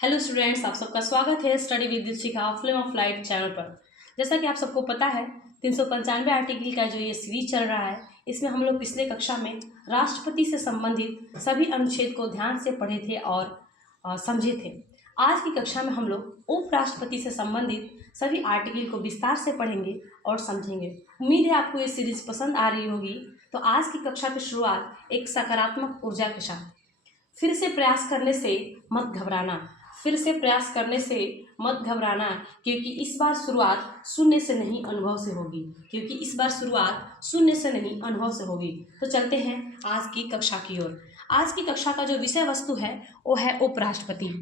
Hello students, आप सबका स्वागत है study with Deekshika film of light channel पर। जैसा कि आप सबको पता है 395 आर्टिकल का जो ये सीरीज चल रहा है, इसमें हम लोग पिछले कक्षा में राष्ट्रपति से संबंधित सभी अनुच्छेद को ध्यान से पढ़े थे और समझे थे। आज की कक्षा में हम लोग उपराष्ट्रपति से संबंधित सभी आर्टिकल को विस्तार से पढ़ेंगे और समझेंगे। उम्मीद है आपको ये सीरीज पसंद आ रही होगी। तो आज की कक्षा की शुरुआत एक सकारात्मक ऊर्जा के साथ। फिर से प्रयास करने से मत घबराना, फिर से प्रयास करने से मत घबराना, क्योंकि इस बार शुरुआत शून्य से नहीं अनुभव से होगी, क्योंकि इस बार शुरुआत शून्य से नहीं अनुभव से होगी। तो चलते हैं आज की कक्षा की ओर। आज की कक्षा का जो विषय वस्तु है वो है उपराष्ट्रपति।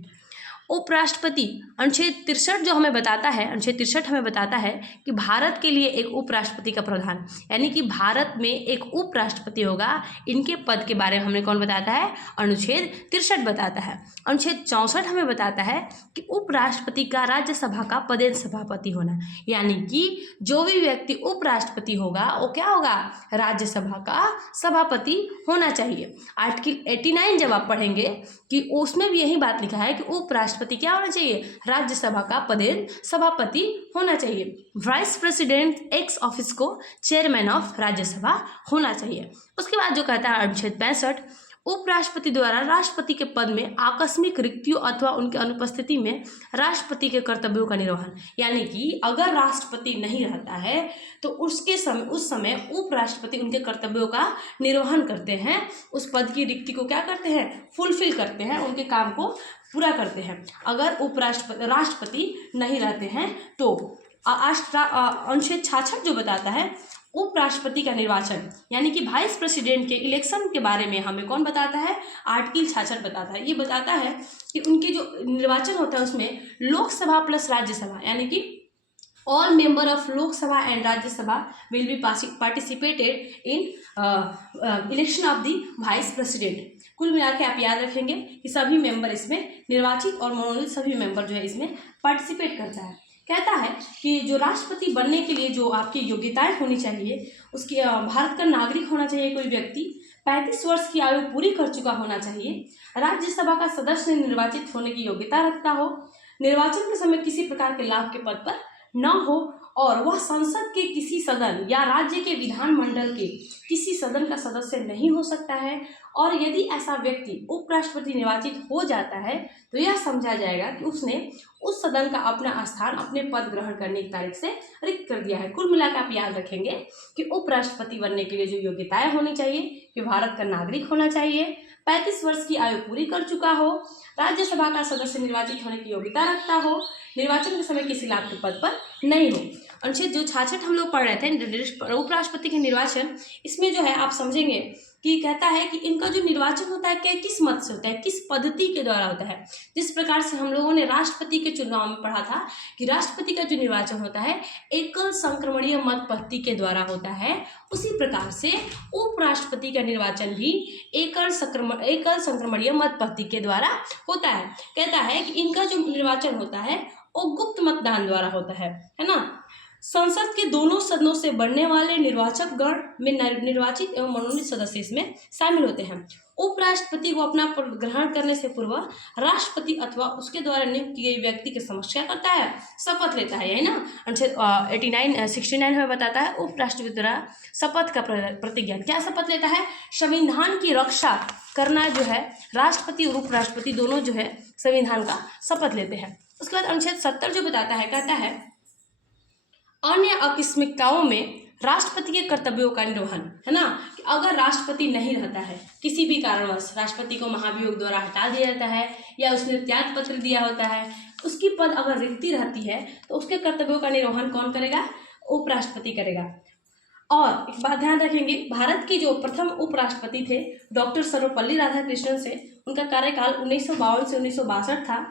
उपराष्ट्रपति अनुच्छेद 63 जो हमें बताता है, अनुच्छेद 63 हमें बताता है कि भारत के लिए एक उपराष्ट्रपति का प्रावधान, यानी कि भारत में एक उपराष्ट्रपति होगा। इनके पद के बारे में हमें कौन बताता है? अनुच्छेद 63 बताता है। अनुच्छेद 64 हमें बताता है कि उपराष्ट्रपति का राज्यसभा का पदेन सभापति होना, यानी कि जो भी व्यक्ति उपराष्ट्रपति होगा वो क्या होगा? राज्यसभा का सभापति होना चाहिए। आर्टिकल 89 जब आप पढ़ेंगे कि उसमें भी यही बात लिखा है कि उपराष्ट्रपति क्या होना चाहिए? राज्यसभा का पदेन सभापति होना चाहिए। वाइस प्रेसिडेंट एक्स ऑफिस को चेयरमैन ऑफ राज्यसभा होना चाहिए। उसके बाद जो कहता है अनुच्छेद 65, उपराष्ट्रपति द्वारा राष्ट्रपति के पद में आकस्मिक रिक्तियों अथवा उनके अनुपस्थिति में राष्ट्रपति के कर्तव्यों का निर्वहन, यानी कि अगर राष्ट्रपति नहीं रहता है तो उस समय उपराष्ट्रपति उनके कर्तव्यों का निर्वहन करते हैं। उस पद की रिक्ति को क्या करते हैं? फुलफिल करते हैं, उनके काम को पूरा करते हैं। अगर राष्ट्रपति नहीं रहते हैं तो अनुच्छेद 66 जो बताता है उपराष्ट्रपति का निर्वाचन, यानी कि वाइस प्रेसिडेंट के इलेक्शन के बारे में हमें कौन बताता है? आर्टिकल 66 बताता है। ये बताता है कि उनके जो निर्वाचन होता है उसमें लोकसभा प्लस राज्यसभा, यानी कि all member of Lok Sabha and Rajya Sabha will be participated in election of the vice president. कुल मिला के आप याद रखेंगे कि सभी मेंबर इसमें निर्वाचित और मनोनीत सभी मेंबर जो है इसमें पार्टिसिपेट करता है। कहता है कि जो राष्ट्रपति बनने के लिए जो आपकी योग्यताएं होनी चाहिए, उसकी भारत का नागरिक होना चाहिए कोई व्यक्ति, 35 वर्ष की आयु पूरी कर चुका होना चाहिए, राज्यसभा का सदस्य निर्वाचित होने की योग्यता रखता हो, निर्वाचन के समय किसी प्रकार के लाभ के पद पर न हो और वह संसद के किसी सदन या राज्य के विधानमंडल के किसी सदन का सदस्य नहीं हो सकता है। और यदि ऐसा व्यक्ति उपराष्ट्रपति निर्वाचित हो जाता है तो यह समझा जाएगा कि उसने उस सदन का अपना स्थान अपने पद ग्रहण करने की तारीख से रिक्त कर दिया है। कुल मिलाकर आप याद रखेंगे कि उपराष्ट्रपति बनने के लिए जो योग्यताएं होनी चाहिए कि भारत का नागरिक होना चाहिए, 35 वर्ष की आयु पूरी कर चुका हो, राज्यसभा का सदस्य निर्वाचित होने की योग्यता रखता हो, निर्वाचन के समय किसी लाभ के पद पर नहीं हो। अनुच्छेद जो 66 हम लोग पढ़ रहे थे उपराष्ट्रपति के निर्वाचन, इसमें जो है आप समझेंगे कि कहता है कि इनका जो निर्वाचन होता है किस मत से होता है, किस पद्धति के द्वारा होता है। जिस प्रकार से हम लोगों ने राष्ट्रपति के चुनाव में पढ़ा था कि राष्ट्रपति का जो निर्वाचन होता है एकल संक्रमणीय मत पद्धति के द्वारा होता है, उसी प्रकार से उपराष्ट्रपति का निर्वाचन भी एकल संक्रमणीय मत पद्धति के द्वारा होता है। कहता है कि इनका जो निर्वाचन होता है वो गुप्त मतदान द्वारा होता है ना। संसद के दोनों सदनों से बनने वाले निर्वाचक गण में निर्वाचित एवं मनोनीत सदस्य इसमें शामिल होते हैं। उपराष्ट्रपति को अपना पद ग्रहण करने से पूर्व राष्ट्रपति अथवा उसके द्वारा नियुक्त किए गए व्यक्ति के समक्ष क्या करता है? शपथ लेता है, यही ना। अनुच्छेद 69 हमें बताता है उपराष्ट्रपति द्वारा शपथ का प्रतिज्ञा। क्या शपथ लेता है? संविधान की रक्षा करना जो है राष्ट्रपति और उपराष्ट्रपति दोनों जो है संविधान का शपथ लेते हैं। उसके बाद अनुच्छेद 70 जो बताता है, कहता है अन्य आकस्मिकताओं में राष्ट्रपति के कर्तव्यों का निर्वहन, है ना। कि अगर राष्ट्रपति नहीं रहता है, किसी भी कारणवश राष्ट्रपति को महाभियोग द्वारा हटा दिया जाता है या उसने त्याग पत्र दिया होता है, उसकी पद अगर रिक्ति रहती है तो उसके कर्तव्यों का निर्वहन कौन करेगा? उपराष्ट्रपति करेगा। और एक बात ध्यान रखेंगे, भारत के जो प्रथम उपराष्ट्रपति थे डॉक्टर सर्वपल्ली राधाकृष्णन से, उनका कार्यकाल 1952 से 1962 था।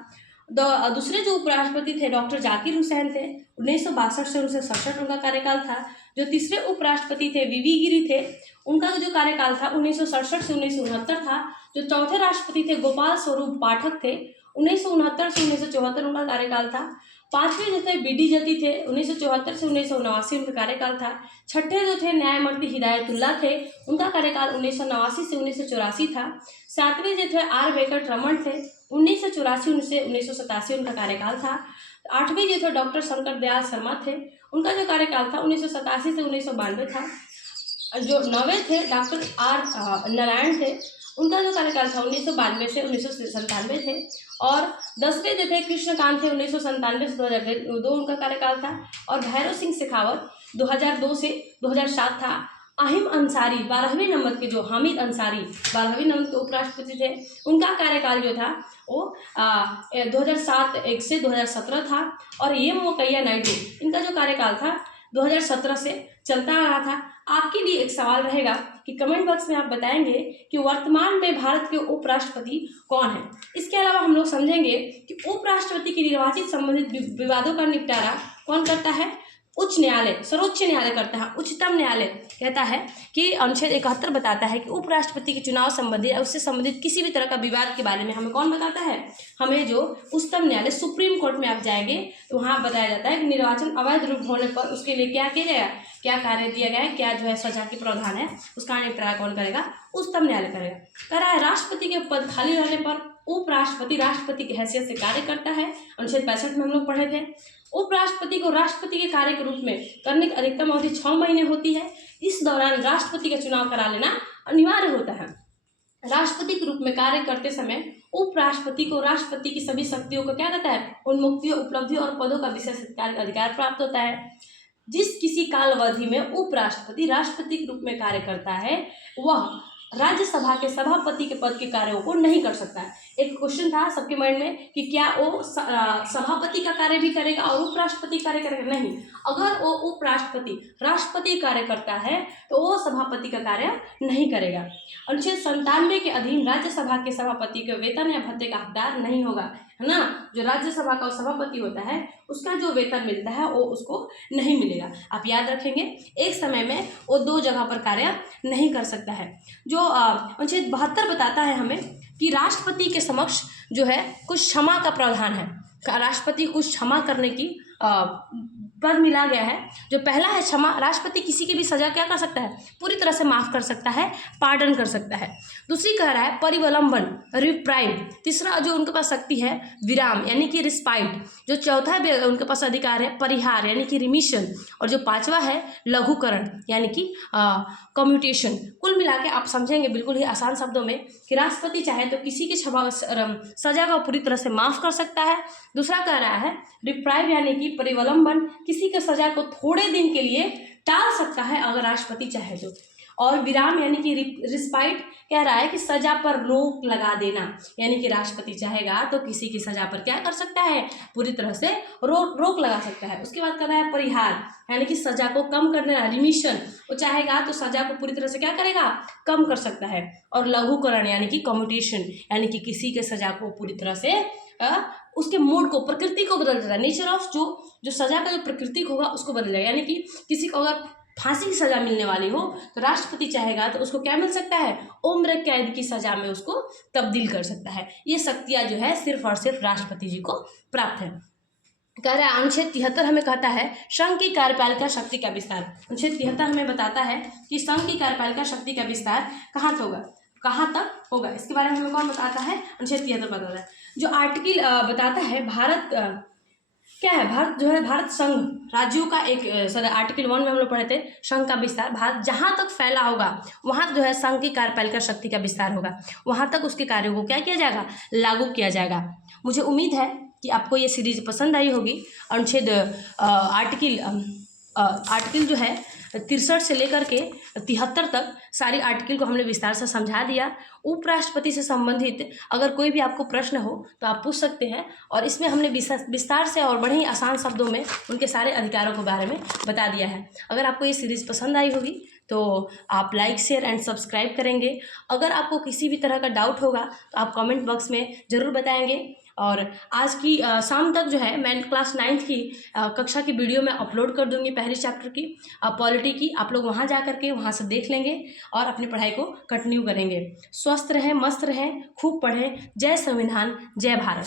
दूसरे जो उपराष्ट्रपति थे डॉक्टर जाकिर हुसैन थे, 1962 से 1967 उनका कार्यकाल था। जो तीसरे उपराष्ट्रपति थे वीवी गिरी थे, उनका जो कार्यकाल था 1967 से 1969 था। जो चौथे राष्ट्रपति थे गोपाल स्वरूप पाठक थे, 1969 से 1974 उनका कार्यकाल था। पांचवें जो थे बीडी जती थे, 1974 से 1989 उनका कार्यकाल था। छठे जो थे न्यायमूर्ति हिदायतुल्ला थे, उनका कार्यकाल 1989 से 1984 था। सातवें जो थे आर वेंकट रमन थे, 1984 से 1987 उनका कार्यकाल था। 8वें जो थे डॉक्टर शंकर दयाल शर्मा थे, उनका जो कार्यकाल था 1987 से 1992 था। जो 9वें थे डॉक्टर आर नारायण थे, उनका जो कार्यकाल था 1992 से 1997 थे। और 10वें जो थे कृष्णकांत थे, 1997 से 2002 उनका कार्यकाल था। और भैरव सिंह शेखावत 2002 से 2007 था। अहीम अंसारी 12वें नंबर के, जो हामिद अंसारी 12वें नंबर के उपराष्ट्रपति थे, उनका कार्यकाल जो था वो 2007 से 2017 था। और एम वेंकैया नायडू, इनका जो कार्यकाल था 2017 से चलता आ रहा था। आपके लिए एक सवाल रहेगा कि कमेंट बॉक्स में आप बताएंगे कि वर्तमान में भारत के उपराष्ट्रपति कौन है। इसके अलावा हम लोग समझेंगे कि उपराष्ट्रपति की निर्वाचित संबंधित विवादों का निपटारा कौन करता है। उच्च न्यायालय, सर्वोच्च न्यायालय करता है। उच्चतम न्यायालय कहता है कि अनुच्छेद 71 बताता है कि उपराष्ट्रपति के चुनाव संबंधी या उससे संबंधित किसी भी तरह का विवाद के बारे में हमें कौन बताता है, हमें जो उच्चतम न्यायालय सुप्रीम कोर्ट में आप जाएंगे तो वहाँ बताया जाता है कि निर्वाचन अवैध रूप होने पर उसके लिए क्या किया गया, क्या कार्य दिया गया है, क्या जो है सजा के प्रावधान है, उसका निपटारा कौन करेगा, उच्चतम न्यायालय करेगा। कह रहा है राष्ट्रपति के पद खाली रहने पर उपराष्ट्रपति राष्ट्रपति की हैसियत से कार्य करता है। अनुच्छेद 65 में हम लोग पढ़े थे। उपराष्ट्रपति को राष्ट्रपति के कार्य के रूप में करने की अधिकतम अवधि 6 महीने होती है। इस दौरान राष्ट्रपति का चुनाव करा लेना अनिवार्य होता है। राष्ट्रपति के रूप में कार्य करते समय उपराष्ट्रपति को राष्ट्रपति की सभी शक्तियों को क्या कहता है, उन्मुक्तियों, उपलब्धियों और पदों का विशेष अधिकार प्राप्त होता है। जिस किसी काल अवधि में उपराष्ट्रपति राष्ट्रपति के रूप में कार्य करता है वह राज्यसभा के सभापति के पद के कार्यों को नहीं कर सकता है। एक क्वेश्चन था सबके माइंड में कि क्या वो सभापति का कार्य भी करेगा और उपराष्ट्रपति कार्य करेगा। नहीं, अगर वो उपराष्ट्रपति राष्ट्रपति कार्य करता है तो वो सभापति का कार्य नहीं करेगा। अनुच्छेद 97 के अधीन राज्यसभा के सभापति के वेतन या भत्ते का हकदार नहीं होगा, है ना। जो राज्यसभा का सभापति होता है उसका जो वेतन मिलता है वो उसको नहीं मिलेगा। आप याद रखेंगे, एक समय में वो 2 जगह पर कार्य नहीं कर सकता है। जो अनुच्छेद 72 बताता है हमें कि राष्ट्रपति के समक्ष जो है कुछ क्षमा का प्रावधान है। राष्ट्रपति कुछ क्षमा करने की पद मिला गया है। जो पहला है क्षमा, राष्ट्रपति किसी की भी सजा क्या कर सकता है, पूरी तरह से माफ कर सकता है, पार्डन कर सकता है। दूसरी कह रहा है परिवलंबन, रिप्राइड। तीसरा जो उनके पास शक्ति है विराम यानी कि रिस्पाइट। जो चौथा उनके पास अधिकार है परिहार यानी कि रिमिशन। और जो 5वां है लघुकरण यानी कि कम्यूटेशन। कुल मिला के आप समझेंगे बिल्कुल ही आसान शब्दों में कि राष्ट्रपति चाहे तो किसी की सजा को पूरी तरह से माफ कर सकता है। दूसरा कह रहा है रिप्राइव यानी कि परिवलंबन, किसी के सजा को थोड़े दिन के लिए टाल सकता है अगर राष्ट्रपति चाहे तो। और विराम यानी कि रिस्पाइट कह रहा है कि सजा पर रोक लगा देना, यानी कि राष्ट्रपति चाहेगा तो किसी की सजा पर क्या कर सकता है, पूरी तरह से रोक लगा सकता है। उसके बाद कह रहा है परिहार यानी कि सजा को कम कर देना, रिमिशन, वो चाहेगा तो सजा को पूरी तरह से क्या करेगा, कम कर सकता है। और लघुकरण यानी कि कम्यूटेशन यानी कि किसी के सजा को पूरी तरह से उसके मूड को, प्रकृति को बदल देता है। नेचर ऑफ जो सजा का जो प्रकृति होगा उसको बदलेगा। यानी कि किसी को अगर फांसी की सजा मिलने वाली हो तो राष्ट्रपति चाहेगा तो उसको क्या मिल सकता है, उम्र कैद की सजा में उसको तब्दील कर सकता है। ये शक्तियाँ जो है सिर्फ और सिर्फ राष्ट्रपति जी को प्राप्त है। कह रहा है अनुच्छेद 73 हमें कहता है संघ की कार्यपालिका शक्ति का विस्तार। अनुच्छेद 73 हमें बताता है कि संघ की कार्यपालिका शक्ति का विस्तार कहाँ तक होगा। इसके बारे में हमें कौन बताता है, अनुच्छेद 73 बताता है। जो आर्टिकल बताता है भारत क्या है, भारत जो है भारत संघ राज्यों का एक आर्टिकल 1 में हम लोग पढ़े थे, संघ का विस्तार। भारत जहाँ तक फैला होगा वहाँ जो है संघ की कार्यपालिका शक्ति का विस्तार होगा, वहाँ तक उसके कार्यों को क्या किया जाएगा, लागू किया जाएगा। मुझे उम्मीद है कि आपको ये सीरीज पसंद आई होगी। अनुच्छेद आर्टिकल जो है 63 से लेकर के 73 तक सारी आर्टिकल को हमने विस्तार से समझा दिया। उपराष्ट्रपति से संबंधित अगर कोई भी आपको प्रश्न हो तो आप पूछ सकते हैं, और इसमें हमने विस्तार से और बड़े ही आसान शब्दों में उनके सारे अधिकारों के बारे में बता दिया है। अगर आपको ये सीरीज़ पसंद आई होगी तो आप लाइक शेयर एंड सब्सक्राइब करेंगे। अगर आपको किसी भी तरह का डाउट होगा तो आप कमेंट बॉक्स में ज़रूर बताएंगे। और आज की शाम तक जो है मैं क्लास 9th की कक्षा की वीडियो मैं अपलोड कर दूंगी, पहले चैप्टर की पॉलिटी की। आप लोग वहां जा करके वहां से देख लेंगे और अपनी पढ़ाई को कंटिन्यू करेंगे। स्वस्थ रहें, मस्त रहें, खूब पढ़ें। जय संविधान, जय भारत।